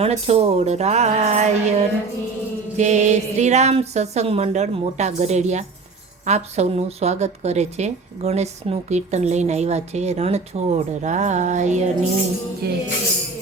રણછોડ રાય જે શ્રીરામ સત્સંગ મંડળ મોટા ગરેડિયા આપ સૌનું સ્વાગત કરે છે ગણેશનું કીર્તન લઈને આવ્યા છે રણછોડ રાયની જય